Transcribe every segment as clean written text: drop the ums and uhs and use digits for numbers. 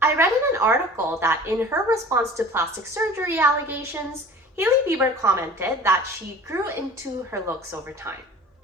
I read in an article that in her response to plastic surgery allegations, Hailey Bieber commented that she grew into her looks over time.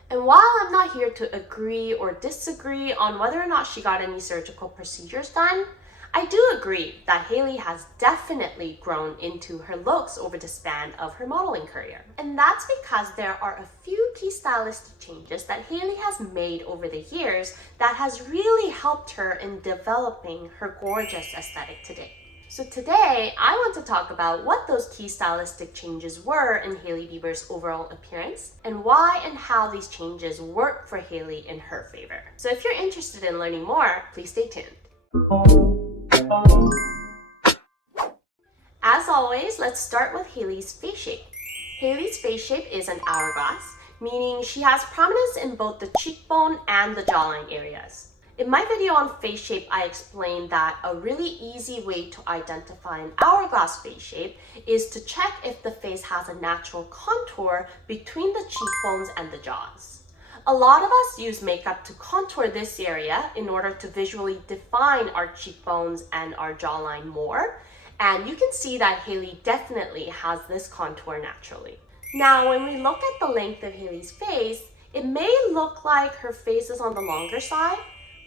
And while I'm not here to agree or disagree on whether or not she got any surgical procedures done, I do agree that Hailey has definitely grown into her looks over the span of her modeling career. And that's because there are a few key stylistic changes that Hailey has made over the years that has really helped her in developing her gorgeous aesthetic today. So today, I want to talk about what those key stylistic changes were in Hailey Bieber's overall appearance and why and how these changes work for Hailey in her favor. So if you're interested in learning more, please stay tuned. As always, let's start with Hailey's face shape. Hailey's face shape is an hourglass, meaning she has prominence in both the cheekbone and the jawline areas. In my video on face shape, I explained that a really easy way to identify an hourglass face shape is to check if the face has a natural contour between the cheekbones and the jaws. A lot of us use makeup to contour this area in order to visually define our cheekbones and our jawline more. And you can see that Hailey definitely has this contour naturally. Now, when we look at the length of Hailey's face, it may look like her face is on the longer side,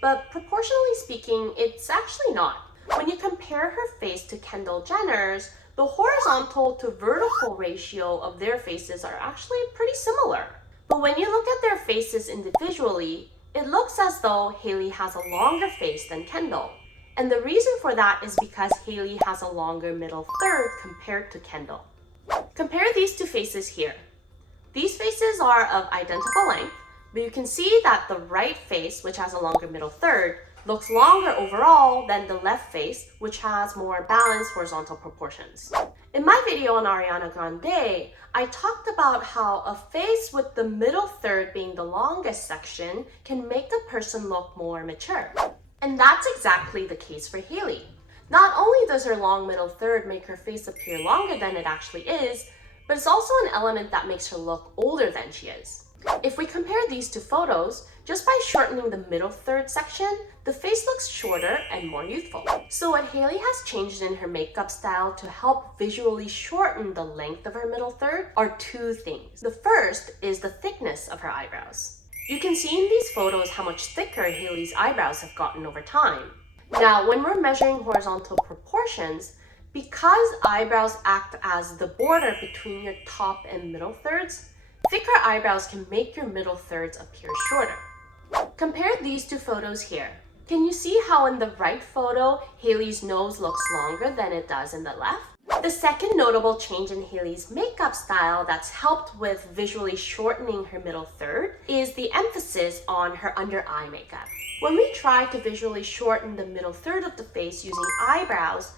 but proportionally speaking, it's actually not. When you compare her face to Kendall Jenner's, the horizontal to vertical ratio of their faces are actually pretty similar. But when you look at their faces individually, it looks as though Hailey has a longer face than Kendall. And the reason for that is because Hailey has a longer middle third compared to Kendall. Compare these two faces here. These faces are of identical length, but you can see that the right face, which has a longer middle third, looks longer overall than the left face, which has more balanced horizontal proportions. In my video on Ariana Grande, I talked about how a face with the middle third being the longest section can make a person look more mature. And that's exactly the case for Hailey. Not only does her long middle third make her face appear longer than it actually is, but it's also an element that makes her look older than she is. If we compare these two photos, just by shortening the middle third section, the face looks shorter and more youthful. So what Hailey has changed in her makeup style to help visually shorten the length of her middle third are two things. The first is the thickness of her eyebrows. You can see in these photos how much thicker Hailey's eyebrows have gotten over time. Now, when we're measuring horizontal proportions, because eyebrows act as the border between your top and middle thirds, thicker eyebrows can make your middle thirds appear shorter. Compare these two photos here. Can you see how in the right photo, Hailey's nose looks longer than it does in the left? The second notable change in Hailey's makeup style that's helped with visually shortening her middle third is the emphasis on her under eye makeup. When we try to visually shorten the middle third of the face using eyebrows,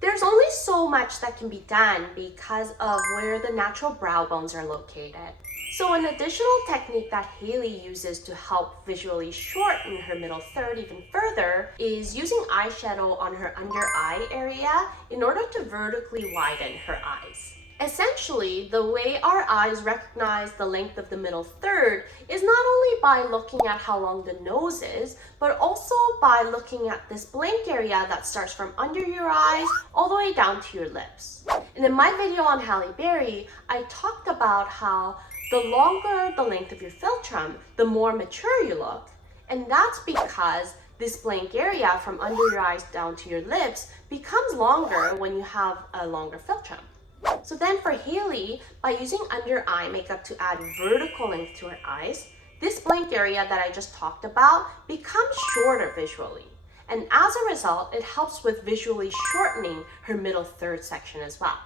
there's only so much that can be done because of where the natural brow bones are located. So an additional technique that Hailey uses to help visually shorten her middle third even further is using eyeshadow on her under eye area in order to vertically widen her eyes. Essentially, the way our eyes recognize the length of the middle third is not only by looking at how long the nose is, but also by looking at this blank area that starts from under your eyes all the way down to your lips. And in my video on Halle Berry, I talked about how the longer the length of your philtrum, the more mature you look. And that's because this blank area from under your eyes down to your lips becomes longer when you have a longer philtrum. So then for Hailey, by using under eye makeup to add vertical length to her eyes, this blank area that I just talked about becomes shorter visually. And as a result, it helps with visually shortening her middle third section as well.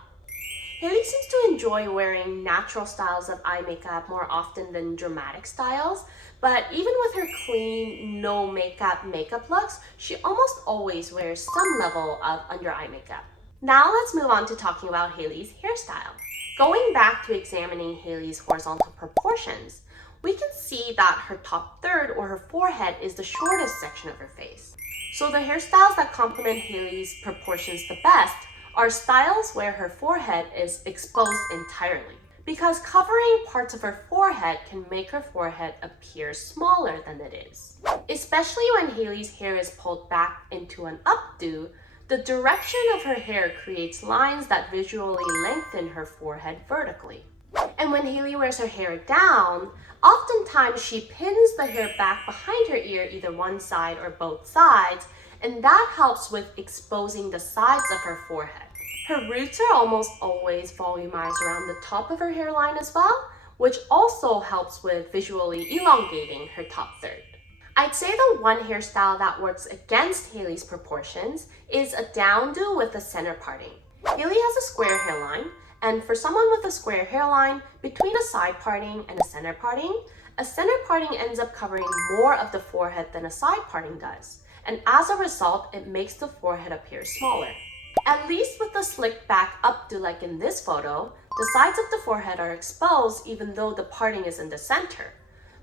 Hailey seems to enjoy wearing natural styles of eye makeup more often than dramatic styles, but even with her clean, no makeup looks, she almost always wears some level of under eye makeup. Now let's move on to talking about Hailey's hairstyle. Going back to examining Hailey's horizontal proportions, we can see that her top third or her forehead is the shortest section of her face. So the hairstyles that complement Hailey's proportions the best are styles where her forehead is exposed entirely. because covering parts of her forehead can make her forehead appear smaller than it is. Especially when Hailey's hair is pulled back into an updo, the direction of her hair creates lines that visually lengthen her forehead vertically. And when Hailey wears her hair down, oftentimes she pins the hair back behind her ear, either one side or both sides, and that helps with exposing the sides of her forehead. Her roots are almost always volumized around the top of her hairline as well, which also helps with visually elongating her top third. I'd say the one hairstyle that works against Hailey's proportions is a downdo with a center parting. Hailey has a square hairline, and for someone with a square hairline, between a side parting and a center parting ends up covering more of the forehead than a side parting does. And as a result, it makes the forehead appear smaller. At least with the slicked back updo like in this photo, the sides of the forehead are exposed even though the parting is in the center.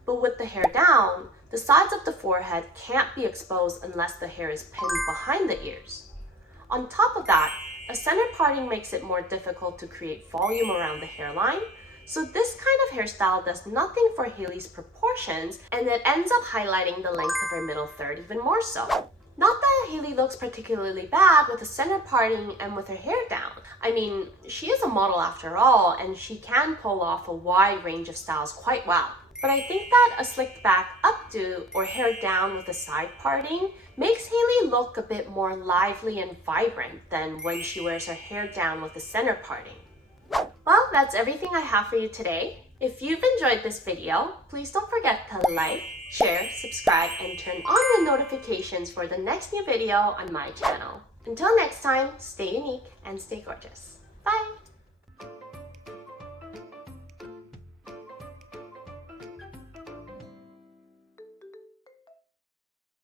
But with the hair down, the sides of the forehead can't be exposed unless the hair is pinned behind the ears. On top of that, a center parting makes it more difficult to create volume around the hairline, so this kind of hairstyle does nothing for Hailey's proportions, and it ends up highlighting the length of her middle third even more so. Not that Hailey looks particularly bad with a center parting and with her hair down. I mean, she is a model after all, and she can pull off a wide range of styles quite well. But I think that a slicked back updo or hair down with a side parting makes Hailey look a bit more lively and vibrant than when she wears her hair down with a center parting. Well, that's everything I have for you today. If you've enjoyed this video, please don't forget to like, share, subscribe, and turn on your notifications for the next new video on my channel. Until next time, stay unique and stay gorgeous. Bye!